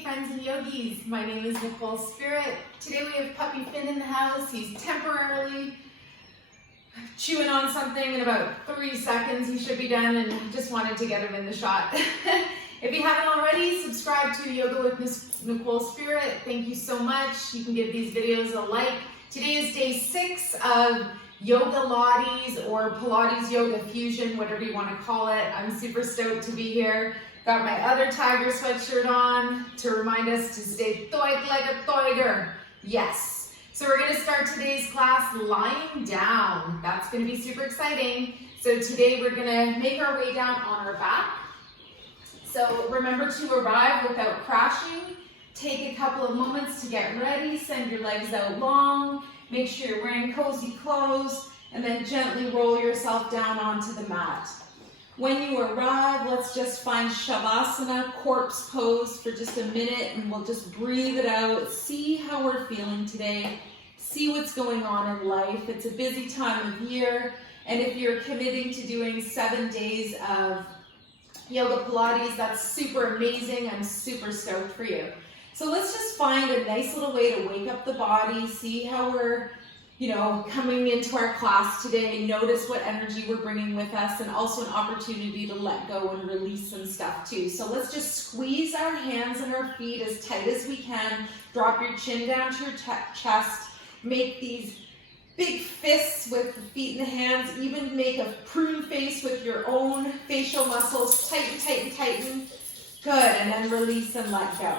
Hey friends and yogis, my name is Nicole Spirit. Today we have Puppy Finn in the house. He's temporarily chewing on something. In about 3 seconds he should be done, and just wanted to get him in the shot. If you haven't already, subscribe to Yoga with Miss Nicole Spirit. Thank you so much. You can give these videos a like. Today is day 6 of Yoga Lattes or Pilates Yoga Fusion, whatever you want to call it. I'm super stoked to be here. Got my other tiger sweatshirt on to remind us to stay toight like a toiter. Yes. So we're going to start today's class lying down. That's going to be super exciting. So today we're going to make our way down on our back. So remember to arrive without crashing. Take a couple of moments to get ready. Send your legs out long. Make sure you're wearing cozy clothes, and then gently roll yourself down onto the mat. When you arrive, let's just find Shavasana, corpse pose for just a minute, and we'll just breathe it out. See how we're feeling today. See what's going on in life. It's a busy time of year, and if you're committing to doing 7 days of Yoga Pilates, that's super amazing. I'm super stoked for you. So let's just find a nice little way to wake up the body, see how we're, coming into our class today. Notice what energy we're bringing with us, and also an opportunity to let go and release some stuff too. So let's just squeeze our hands and our feet as tight as we can. Drop your chin down to your chest. Make these big fists with the feet and the hands. Even make a prune face with your own facial muscles. Tighten, tighten, tighten. Good, and then release and let go.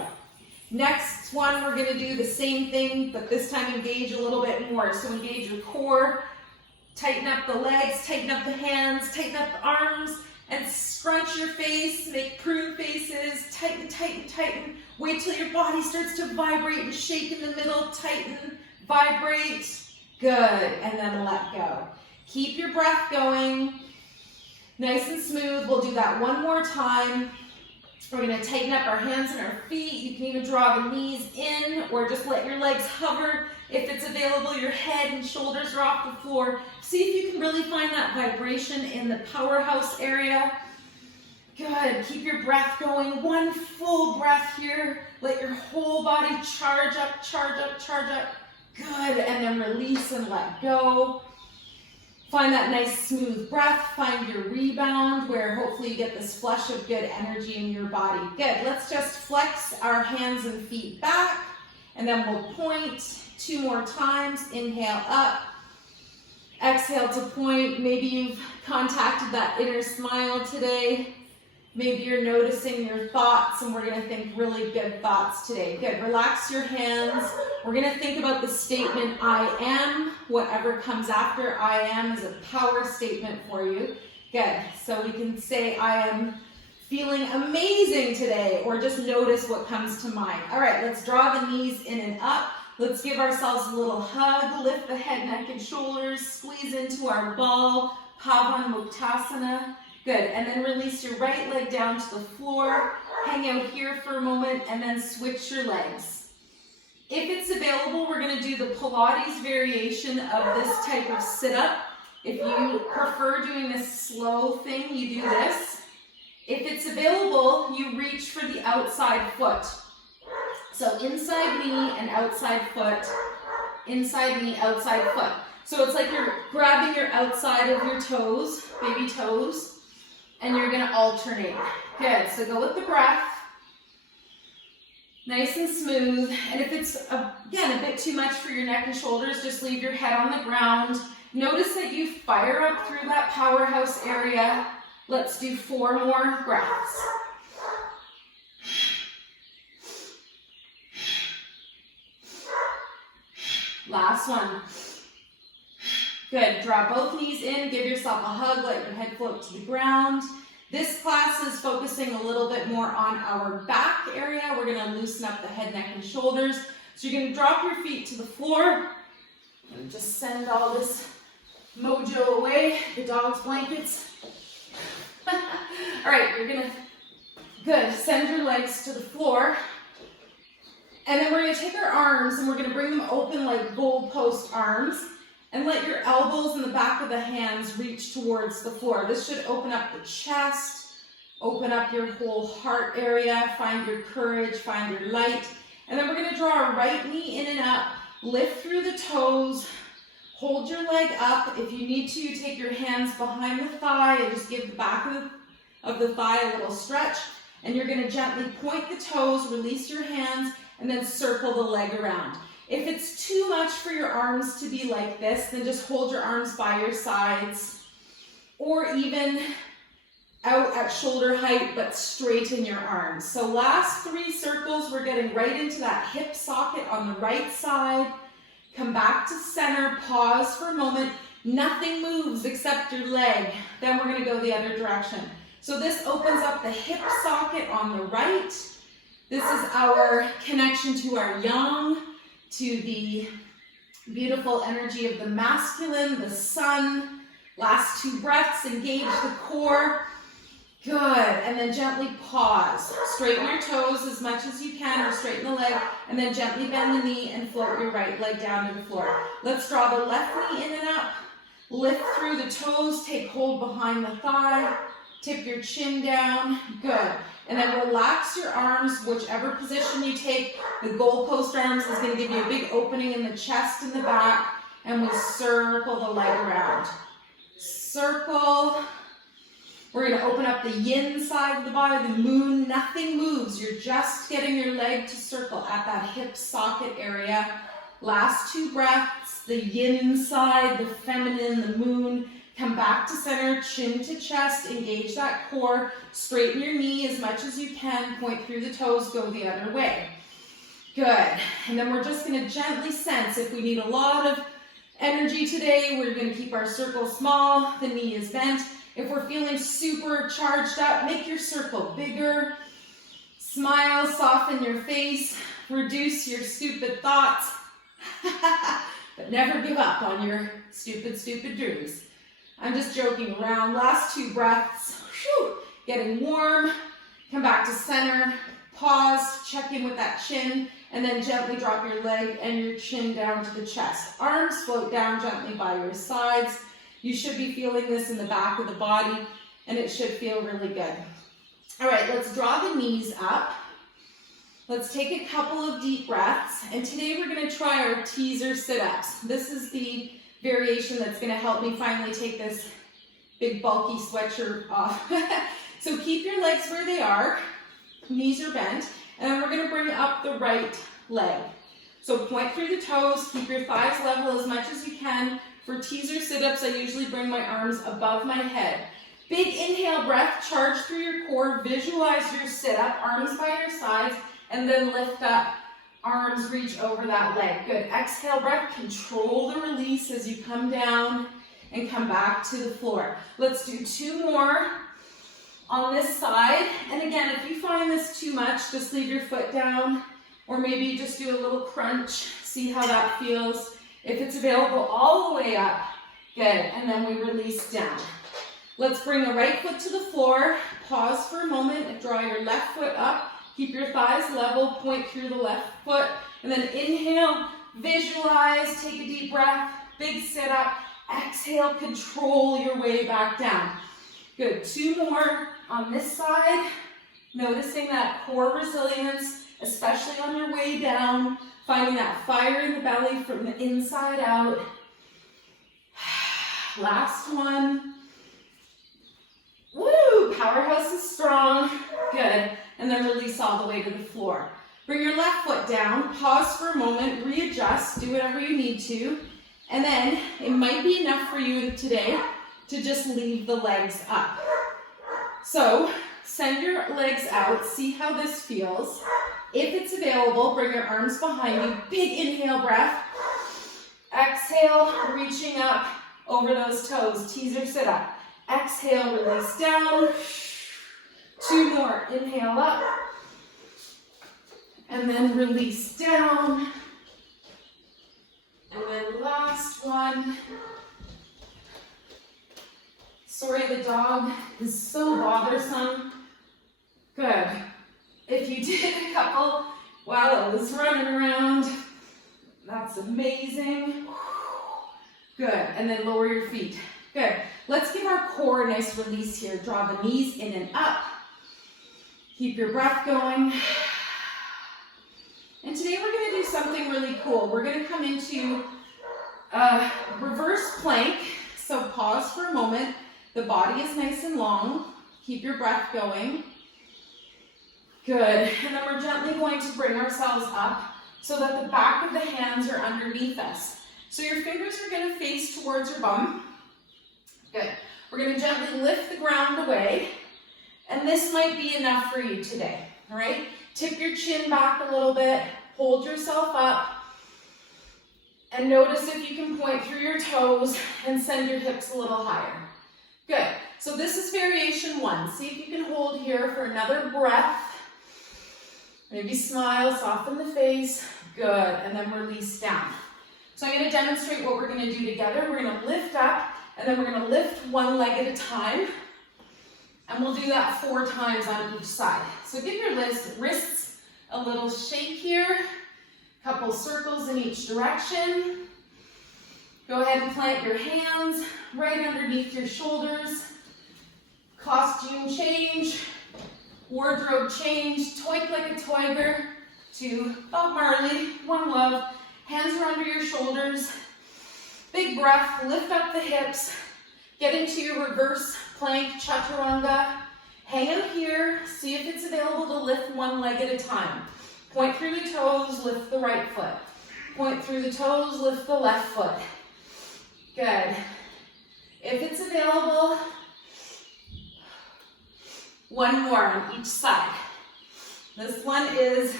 Next one, we're going to do the same thing, but this time engage a little bit more. So engage your core, tighten up the legs, tighten up the hands, tighten up the arms, and scrunch your face, make prune faces, tighten, tighten, tighten. Wait till your body starts to vibrate and shake in the middle, tighten, vibrate. Good, and then let go. Keep your breath going, nice and smooth. We'll do that one more time. We're going to tighten up our hands and our feet. You can even draw the knees in or just let your legs hover. If it's available, your head and shoulders are off the floor. See if you can really find that vibration in the powerhouse area. Good. Keep your breath going. One full breath here. Let your whole body charge up, charge up, charge up. Good. And then release and let go. Find that nice smooth breath, find your rebound where hopefully you get this flush of good energy in your body. Good, let's just flex our hands and feet back, and then we'll point 2 more times. Inhale up, exhale to point. Maybe you've contacted that inner smile today. Maybe you're noticing your thoughts, and we're going to think really good thoughts today. Good, relax your hands. We're going to think about the statement, I am. Whatever comes after I am is a power statement for you. Good, so we can say I am feeling amazing today, or just notice what comes to mind. All right, let's draw the knees in and up. Let's give ourselves a little hug. Lift the head, neck, and shoulders. Squeeze into our ball, Pavanmuktasana. Good, and then release your right leg down to the floor. Hang out here for a moment, and then switch your legs. If it's available, we're going to do the Pilates variation of this type of sit-up. If you prefer doing this slow thing, you do this. If it's available, you reach for the outside foot. So inside knee and outside foot, inside knee, outside foot. So it's like you're grabbing your outside of your toes, baby toes, and you're going to alternate. Good, so go with the breath. Nice and smooth. And if it's, again, a bit too much for your neck and shoulders, just leave your head on the ground. Notice that you fire up through that powerhouse area. Let's do 4 more breaths. Last one. Good. Draw both knees in. Give yourself a hug. Let your head float to the ground. This class is focusing a little bit more on our back area. We're going to loosen up the head, neck, and shoulders. So you're going to drop your feet to the floor and just send all this mojo away, the dog's blankets. All right, you're going to, good, send your legs to the floor. And then we're going to take our arms and we're going to bring them open like goalpost arms. And let your elbows and the back of the hands reach towards the floor. This should open up the chest, Open up your whole heart area, find your courage, find your light. And then we're gonna draw our right knee in and up, lift through the toes, hold your leg up. If you need to, take your hands behind the thigh and just give the back of the thigh a little stretch. And you're gonna gently point the toes, release your hands, and then circle the leg around. If it's too much for your arms to be like this, then just hold your arms by your sides, or even out at shoulder height, but straighten your arms. So last 3 circles, we're getting right into that hip socket on the right side. Come back to center, pause for a moment. Nothing moves except your leg. Then we're gonna go the other direction. So this opens up the hip socket on the right. This is our connection to our yang, to the beautiful energy of the masculine, the sun. Last 2 breaths, engage the core. Good, and then gently pause. Straighten your toes as much as you can, or straighten the leg, and then gently bend the knee and float your right leg down to the floor. Let's draw the left knee in and up. Lift through the toes, take hold behind the thigh, tip your chin down. Good. And then relax your arms, whichever position you take. The goalpost arms is going to give you a big opening in the chest and the back, and we circle the leg around. Circle. We're going to open up the yin side of the body, the moon. Nothing moves. You're just getting your leg to circle at that hip socket area. Last 2 breaths, the yin side, the feminine, the moon. Come back to center, chin to chest, engage that core. Straighten your knee as much as you can. Point through the toes, go the other way. Good. And then we're just going to gently sense if we need a lot of energy today. We're going to keep our circle small. The knee is bent. If we're feeling super charged up, make your circle bigger. Smile, soften your face, reduce your stupid thoughts, but never give up on your stupid dreams. I'm just joking around. Last 2 breaths. Whew. Getting warm. Come back to center. Pause. Check in with that chin. And then gently drop your leg and your chin down to the chest. Arms float down gently by your sides. You should be feeling this in the back of the body, and it should feel really good. All right, let's draw the knees up. Let's take a couple of deep breaths. And today we're going to try our teaser sit-ups. This is the variation that's going to help me finally take this big bulky sweatshirt off. So keep your legs where they are, knees are bent, and then we're going to bring up the right leg. So point through the toes, keep your thighs level as much as you can. For teaser sit-ups, I usually bring my arms above my head. Big inhale breath, charge through your core, visualize your sit-up, arms by your sides, and then lift up. Arms reach over that leg. Good. Exhale breath. Control the release as you come down and come back to the floor. Let's do 2 more on this side. And again, if you find this too much, just leave your foot down, or maybe just do a little crunch. See how that feels. If it's available, all the way up. Good. And then we release down. Let's bring the right foot to the floor. Pause for a moment and draw your left foot up. Keep your thighs level, point through the left foot, and then inhale, visualize, take a deep breath, big sit up, exhale, control your way back down. Good, 2 more on this side, noticing that core resilience, especially on your way down, finding that fire in the belly from the inside out. Last one. Woo, powerhouse is strong, good. And then release all the way to the floor. Bring your left foot down, pause for a moment, readjust, do whatever you need to, and then it might be enough for you today to just leave the legs up. So send your legs out, see how this feels. If it's available, bring your arms behind you, big inhale breath, exhale, reaching up over those toes, teaser sit up. Exhale, release down. 2 more, inhale up, and then release down, and then last one. Sorry, the dog is so bothersome. Good. If you did a couple while it was running around, that's amazing. Good, and then lower your feet. Good. Let's give our core a nice release here. Draw the knees in and up. Keep your breath going. And today we're going to do something really cool. We're going to come into a reverse plank. So pause for a moment. The body is nice and long. Keep your breath going. Good. And then we're gently going to bring ourselves up so that the back of the hands are underneath us. So your fingers are going to face towards your bum. Good. We're going to gently lift the ground away. And this might be enough for you today. All right? Tip your chin back a little bit. Hold yourself up. And notice if you can point through your toes and send your hips a little higher. Good. So this is variation 1. See if you can hold here for another breath. Maybe smile, soften the face. Good. And then release down. So I'm going to demonstrate what we're going to do together. We're going to lift up, and then we're going to lift one leg at a time. And we'll do that 4 times on each side. So give your wrists a little shake here. Couple circles in each direction. Go ahead and plant your hands right underneath your shoulders. Costume change, wardrobe change, toit like a tiger to Bob Marley, one love. Hands are under your shoulders. Big breath, lift up the hips. Get into your reverse plank, chaturanga. Hang out here, see if it's available to lift one leg at a time. Point through the toes, lift the right foot. Point through the toes, lift the left foot. Good. If it's available, one more on each side. This one is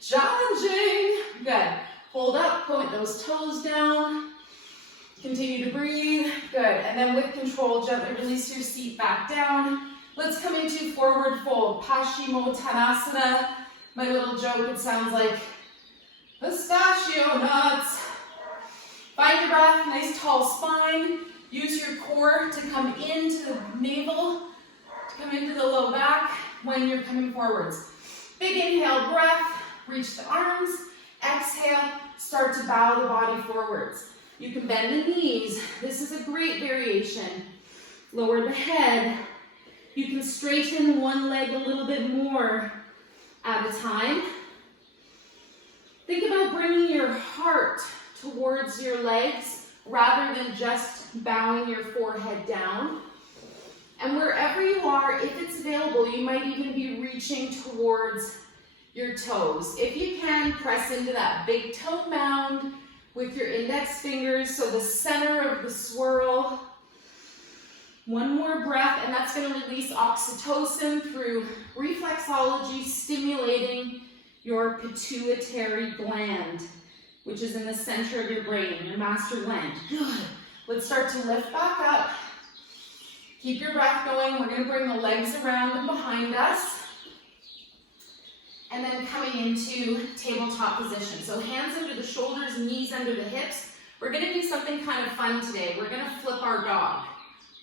challenging. Good. Hold up, point those toes down. Continue to breathe. Good. And then with control, gently release your seat back down. Let's come into forward fold, Paschimottanasana. My little joke, it sounds like pistachio nuts. Find your breath, nice tall spine. Use your core to come into the navel, to come into the low back when you're coming forwards. Big inhale, breath, reach the arms. Exhale, start to bow the body forwards. You can bend the knees. This is a great variation. Lower the head. You can straighten one leg a little bit more at a time. Think about bringing your heart towards your legs rather than just bowing your forehead down. And wherever you are, if it's available, you might even be reaching towards your toes. If you can, press into that big toe mound with your index fingers, so the center of the swirl. One more breath, and that's going to release oxytocin through reflexology, stimulating your pituitary gland, which is in the center of your brain, your master gland. Good. Let's start to lift back up. Keep your breath going. We're going to bring the legs around and behind us. And then coming into tabletop position. So hands under the shoulders, knees under the hips. We're going to do something kind of fun today. We're going to flip our dog.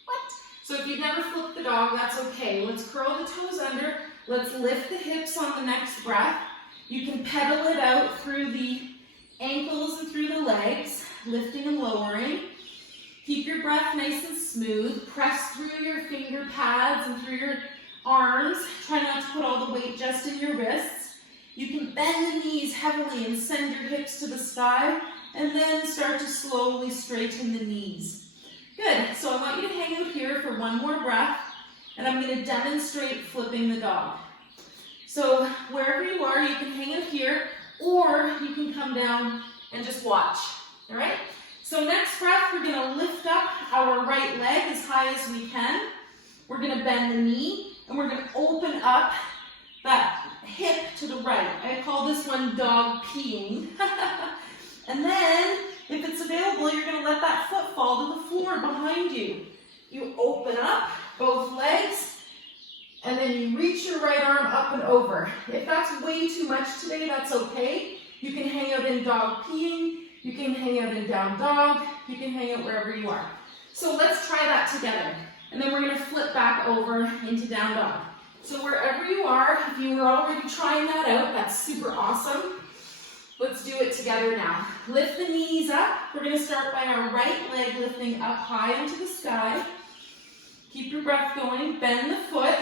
What? So if you've never flipped the dog, that's okay. Let's curl the toes under. Let's lift the hips on the next breath. You can pedal it out through the ankles and through the legs, lifting and lowering. Keep your breath nice and smooth. Press through your finger pads and through your arms. Try not to put all the weight just in your wrists. You can bend the knees heavily and send your hips to the sky, and then start to slowly straighten the knees. Good. So I want you to hang out here for one more breath, and I'm going to demonstrate flipping the dog. So wherever you are, you can hang out here, or you can come down and just watch. All right? So next breath, we're going to lift up our right leg as high as we can. We're going to bend the knee, and we're going to open up that hip to the right. I call this one dog peeing. And then, if it's available, you're going to let that foot fall to the floor behind you. You open up both legs, and then you reach your right arm up and over. If that's way too much today, that's okay. You can hang out in dog peeing. You can hang out in down dog. You can hang out wherever you are. So let's try that together. And then we're going to flip back over into down dog. So wherever you are, if you were already trying that out, that's super awesome. Let's do it together now. Lift the knees up. We're going to start by our right leg lifting up high into the sky. Keep your breath going. Bend the foot.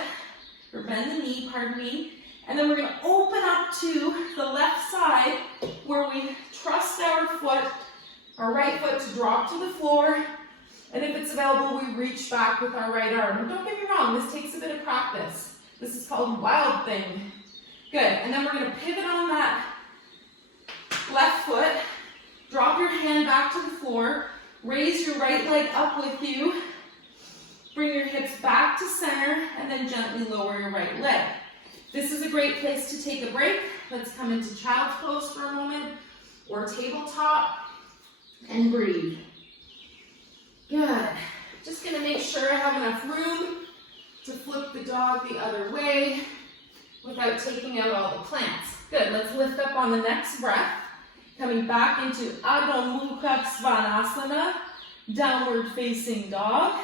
or bend the knee, pardon me. And then we're gonna open up to the left side where we trust our foot, our right foot to drop to the floor. And if it's available, we reach back with our right arm. And don't get me wrong, this takes a bit of practice. This is called wild thing. Good, and then we're gonna pivot on that left foot, drop your hand back to the floor, raise your right leg up with you, bring your hips back to center, and then gently lower your right leg. This is a great place to take a break. Let's come into child's pose for a moment, or tabletop, and breathe. Good. Just gonna make sure I have enough room to flip the dog the other way without taking out all the plants. Good, let's lift up on the next breath. Coming back into Adho Mukha Svanasana, downward facing dog.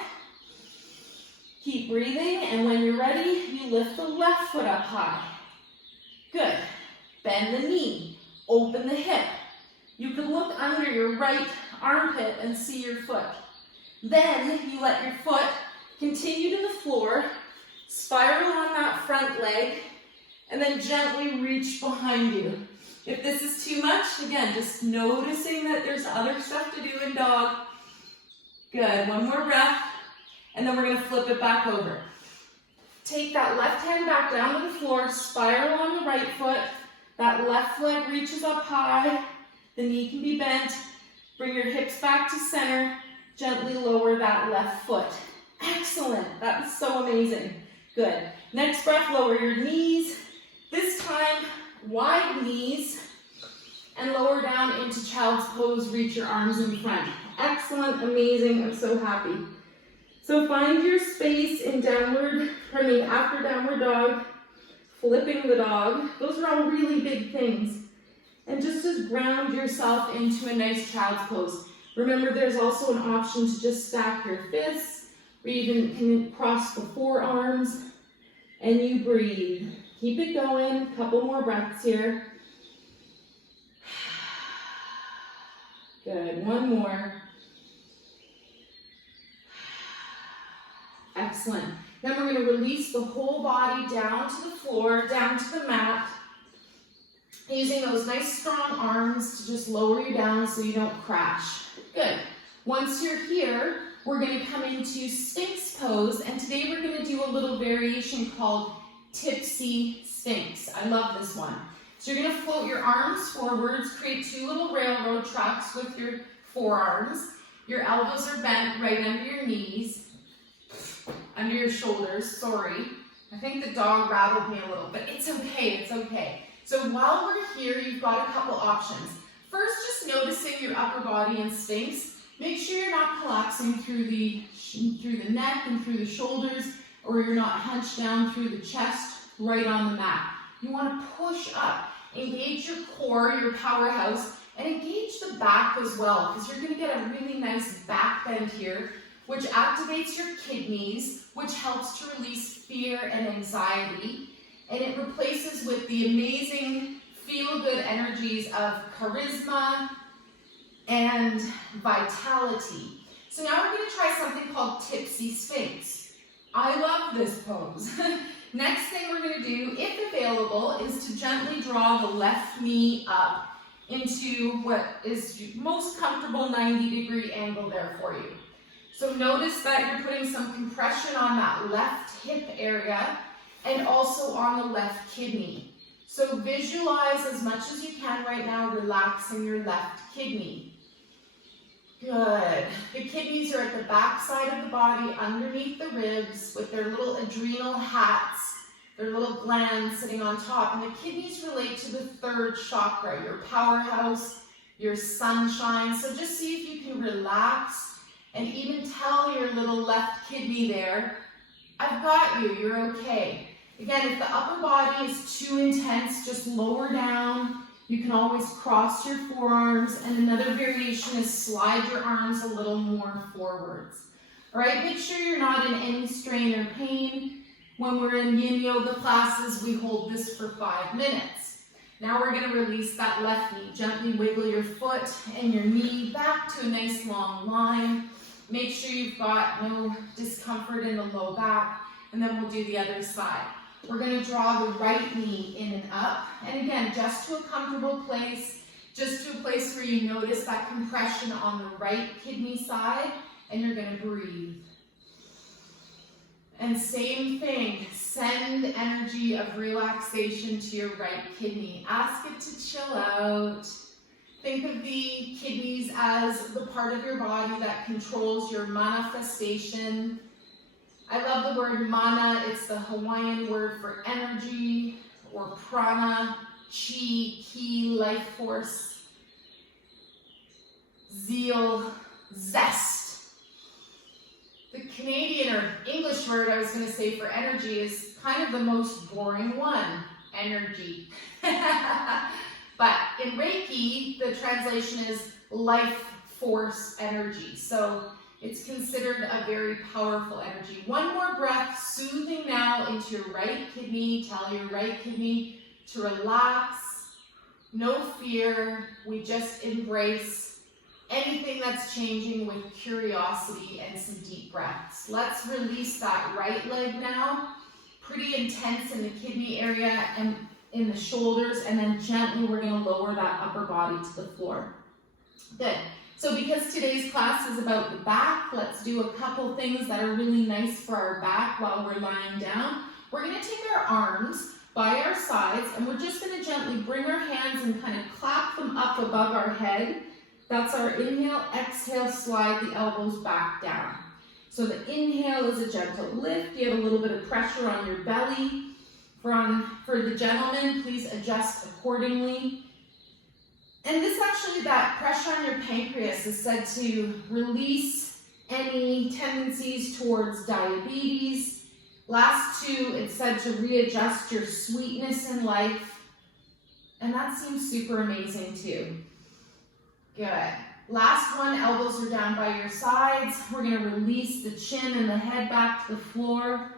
Keep breathing, and when you're ready, you lift the left foot up high. Good. Bend the knee, open the hip. You can look under your right armpit and see your foot. Then you let your foot continue to the floor, spiral on that front leg, and then gently reach behind you. If this is too much, again, just noticing that there's other stuff to do in dog. Good, one more breath, and then we're gonna flip it back over. Take that left hand back down to the floor, spiral on the right foot, that left leg reaches up high, the knee can be bent, bring your hips back to center, gently lower that left foot. Excellent, that was so amazing. Good, next breath, lower your knees, this time wide knees, and lower down into child's pose, reach your arms in front. Excellent, amazing, I'm so happy. So find your space in after downward dog, flipping the dog. Those are all really big things. And just ground yourself into a nice child's pose. Remember, there's also an option to just stack your fists, or you even can cross the forearms, and you breathe. Keep it going, a couple more breaths here. Good, one more. Excellent. Then we're going to release the whole body down to the floor, down to the mat, using those nice strong arms to just lower you down so you don't crash. Good. Once you're here, we're going to come into Sphinx pose, and today we're going to do a little variation called Tipsy Sphinx. I love this one. So you're going to float your arms forwards, create two little railroad tracks with your forearms. Your elbows are bent right under your knees, under your shoulders, sorry. I think the dog rattled me a little, but it's okay, it's okay. So while we're here, you've got a couple options. First, just noticing your upper body in Sphinx. Make sure you're not collapsing through the neck and through the shoulders, or you're not hunched down through the chest right on the mat. You want to push up, engage your core, your powerhouse, and engage the back as well, because you're going to get a really nice back bend here, which activates your kidneys, which helps to release fear and anxiety, and it replaces with the amazing feel-good energies of charisma and vitality. So now we're going to try something called Tipsy Sphinx. I love this pose. Next thing we're going to do, if available, is to gently draw the left knee up into what is most comfortable 90-degree angle there for you. So notice that you're putting some compression on that left hip area and also on the left kidney. So visualize as much as you can right now, relaxing your left kidney. Good. Your kidneys are at the back side of the body, underneath the ribs, with their little adrenal hats, their little glands sitting on top. And the kidneys relate to the third chakra, your powerhouse, your sunshine. So just see if you can relax and even tell your little left kidney there, I've got you, you're okay. Again, if the upper body is too intense, just lower down. You can always cross your forearms, and another variation is slide your arms a little more forwards. All right, make sure you're not in any strain or pain. When we're in yin yoga classes, we hold this for 5 minutes. Now we're going to release that left knee. Gently wiggle your foot and your knee back to a nice long line. Make sure you've got no discomfort in the low back, and then we'll do the other side. We're going to draw the right knee in and up. And again, just to a comfortable place, just to a place where you notice that compression on the right kidney side, and you're going to breathe. And same thing, send energy of relaxation to your right kidney. Ask it to chill out. Think of the kidneys as the part of your body that controls your manifestation. I love the word mana. It's the Hawaiian word for energy or prana, chi, ki, life force, zeal, zest. The Canadian or English word I was going to say for energy is kind of the most boring one, energy. But in Reiki, the translation is life force energy. So it's considered a very powerful energy. One more breath, soothing now into your right kidney. Tell your right kidney to relax. No fear. We just embrace anything that's changing with curiosity and some deep breaths. Let's release that right leg now. Pretty intense in the kidney area and in the shoulders, and then gently we're going to lower that upper body to the floor. Good. So because today's class is about the back, let's do a couple things that are really nice for our back while we're lying down. We're going to take our arms by our sides, and we're just going to gently bring our hands and kind of clap them up above our head. That's our inhale. Exhale, slide the elbows back down. So the inhale is a gentle lift. You have a little bit of pressure on your belly. For the gentleman, please adjust accordingly. And this actually, that pressure on your pancreas is said to release any tendencies towards diabetes. Last two, it's said to readjust your sweetness in life. And that seems super amazing too. Good. Last one, elbows are down by your sides. We're going to release the chin and the head back to the floor.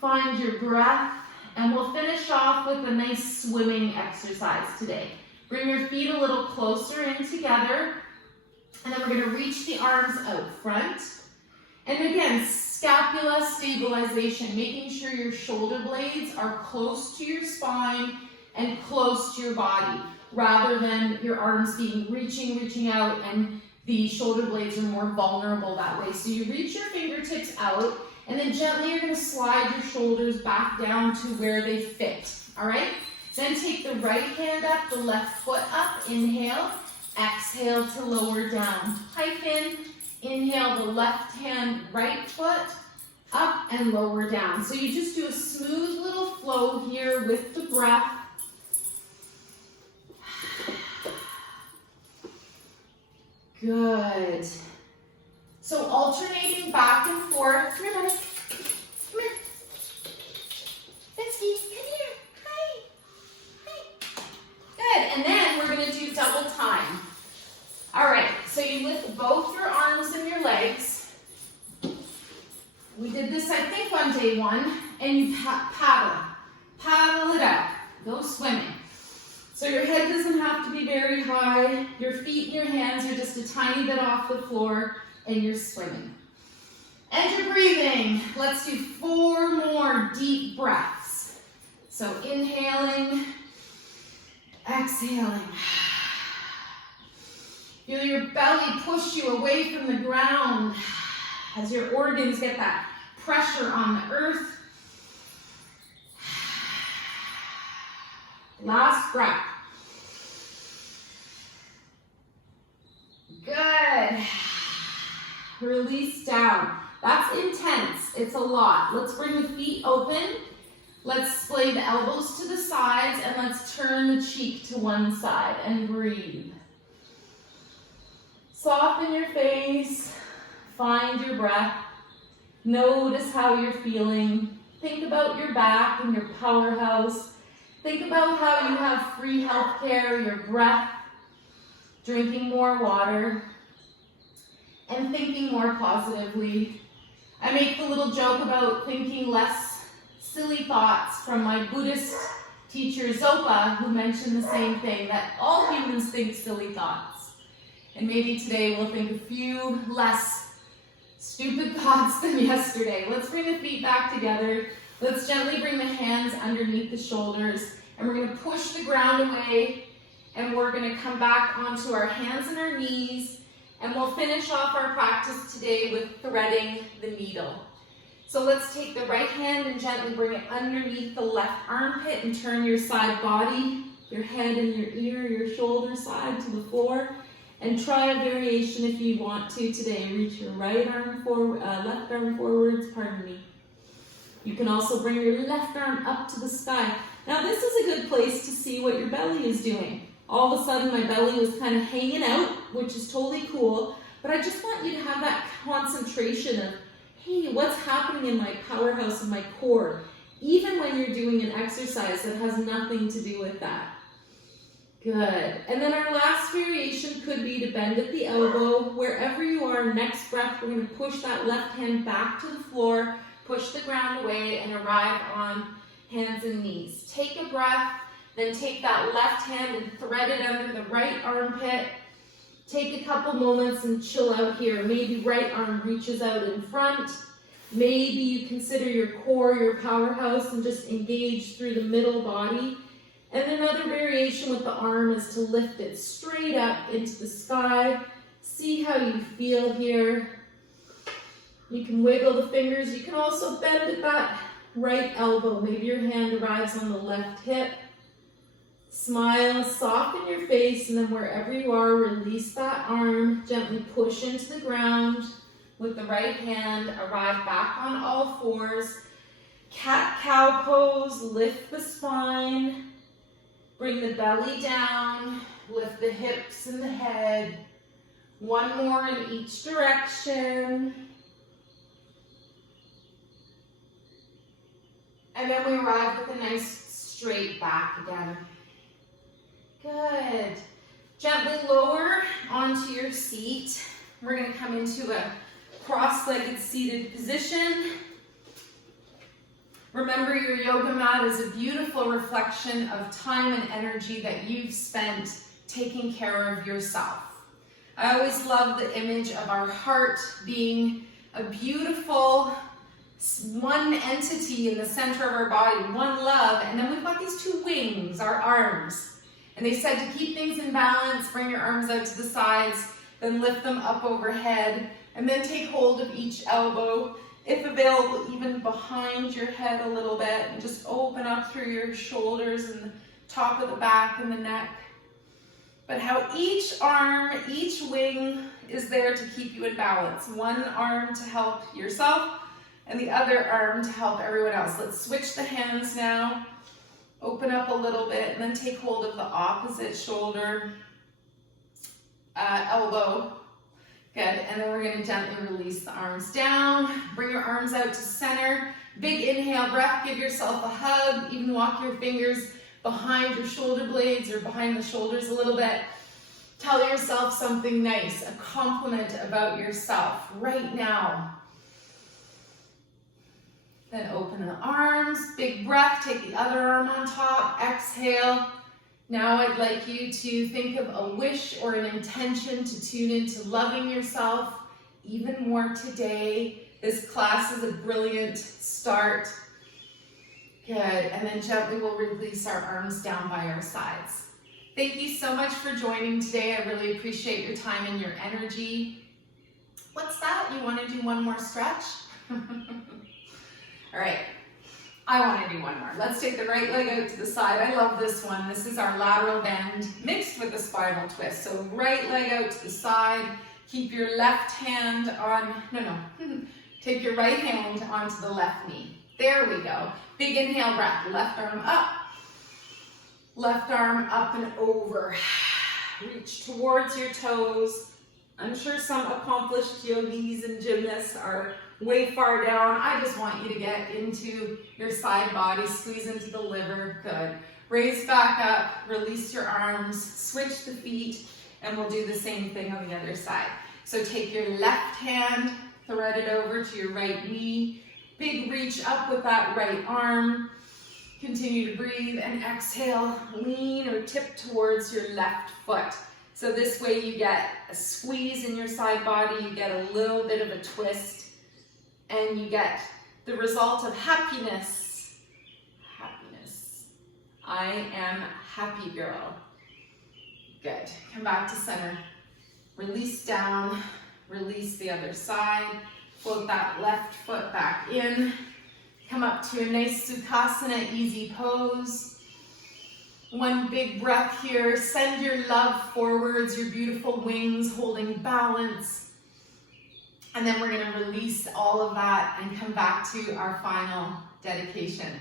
Find your breath. And we'll finish off with a nice swimming exercise today. Bring your feet a little closer in together. And then we're going to reach the arms out front. And again, scapula stabilization, making sure your shoulder blades are close to your spine and close to your body, rather than your arms being reaching out, and the shoulder blades are more vulnerable that way. So you reach your fingertips out, and then gently you're going to slide your shoulders back down to where they fit, all right? Then take the right hand up, the left foot up, inhale, exhale to lower down. Hike in, inhale the left hand, right foot, up and lower down. So you just do a smooth little flow here with the breath. Good. So alternating back and forth. Come here, buddy. Come here. Betsy, come here. Hi. Hi. Good. And then we're going to do double time. All right. So you lift both your arms and your legs. We did this, I think, on day one. And you paddle. Paddle it out. Go swimming. So your head doesn't have to be very high. Your feet and your hands are just a tiny bit off the floor, and you're swimming. And you're breathing. Let's do 4 more deep breaths. So inhaling, exhaling. Feel your belly push you away from the ground as your organs get that pressure on the earth. Last breath. Good. Release down. That's intense. It's a lot. Let's bring the feet open. Let's splay the elbows to the sides, and let's turn the cheek to one side and breathe. Soften your face. Find your breath. Notice how you're feeling. Think about your back and your powerhouse. Think about how you have free healthcare, your breath, drinking more water, and thinking more positively. I make the little joke about thinking less silly thoughts from my Buddhist teacher Zopa, who mentioned the same thing, that all humans think silly thoughts. And maybe today we'll think a few less stupid thoughts than yesterday. Let's bring the feet back together. Let's gently bring the hands underneath the shoulders, and we're going to push the ground away, and we're going to come back onto our hands and our knees, and we'll finish off our practice today with threading the needle. So let's take the right hand and gently bring it underneath the left armpit and turn your side body, your head and your ear, your shoulder side to the floor. And try a variation if you want to today. Reach your right arm forward, left arm forwards, pardon me. You can also bring your left arm up to the sky. Now this is a good place to see what your belly is doing. All of a sudden my belly was kind of hanging out, which is totally cool, but I just want you to have that concentration of, hey, what's happening in my powerhouse and my core, even when you're doing an exercise that has nothing to do with that. Good. And then our last variation could be to bend at the elbow. Wherever you are, next breath, we're going to push that left hand back to the floor, push the ground away, and arrive on hands and knees. Take a breath, then take that left hand and thread it under the right armpit. Take a couple moments and chill out here. Maybe right arm reaches out in front. Maybe you consider your core, your powerhouse, and just engage through the middle body. And another variation with the arm is to lift it straight up into the sky. See how you feel here. You can wiggle the fingers. You can also bend at that right elbow. Maybe your hand arrives on the left hip. Smile, soften your face, and then wherever you are, release that arm. Gently push into the ground with the right hand. Arrive back on all fours. Cat-cow pose, lift the spine. Bring the belly down, lift the hips and the head. One more in each direction. And then we arrive with a nice straight back again. Good. Gently lower onto your seat. We're going to come into a cross-legged seated position. Remember, your yoga mat is a beautiful reflection of time and energy that you've spent taking care of yourself. I always love the image of our heart being a beautiful one entity in the center of our body, one love, and then we've got these two wings, our arms. And they said to keep things in balance, bring your arms out to the sides, then lift them up overhead, and then take hold of each elbow, if available, even behind your head a little bit, and just open up through your shoulders and the top of the back and the neck. But how each arm, each wing is there to keep you in balance. One arm to help yourself, and the other arm to help everyone else. Let's switch the hands now. Open up a little bit, and then take hold of the opposite shoulder, elbow. Good, and then we're going to gently release the arms down. Bring your arms out to center. Big inhale breath, give yourself a hug. Even walk your fingers behind your shoulder blades or behind the shoulders a little bit. Tell yourself something nice, a compliment about yourself right now. Then open the arms, big breath, take the other arm on top, exhale. Now I'd like you to think of a wish or an intention to tune into loving yourself even more today. This class is a brilliant start. Good, and then gently we'll release our arms down by our sides. Thank you so much for joining today. I really appreciate your time and your energy. What's that? You want to do one more stretch? All right, I want to do one more. Let's take the right leg out to the side. I love this one. This is our lateral bend mixed with a spinal twist. So right leg out to the side. Keep your left hand on, take your right hand onto the left knee. There we go. Big inhale breath. Left arm up and over. Reach towards your toes. I'm sure some accomplished yogis and gymnasts are way far down. I just want you to get into your side body, squeeze into the liver. Good. Raise back up, release your arms, switch the feet, and we'll do the same thing on the other side. So take your left hand, thread it over to your right knee. Big reach up with that right arm. Continue to breathe and exhale. Lean or tip towards your left foot. So this way you get a squeeze in your side body, you get a little bit of a twist, and you get the result of happiness, I am happy girl. Good. Come back to center. Release down, release the other side. Float that left foot back in. Come up to a nice Sukhasana, easy pose. One big breath here. Send your love forwards, your beautiful wings holding balance. And then we're going to release all of that and come back to our final dedication.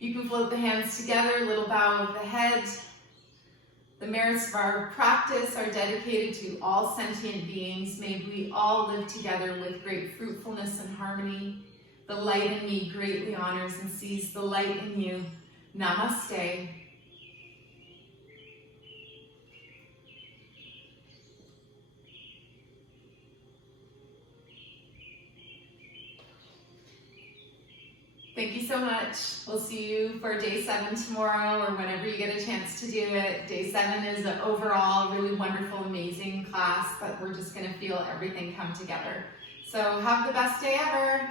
You can float the hands together, little bow of the head. The merits of our practice are dedicated to all sentient beings. May we all live together with great fruitfulness and harmony. The light in me greatly honors and sees the light in you. Namaste. Thank you so much. We'll see you for day 7 tomorrow or whenever you get a chance to do it. Day 7 is an overall really wonderful, amazing class, but we're just going to feel everything come together. So have the best day ever.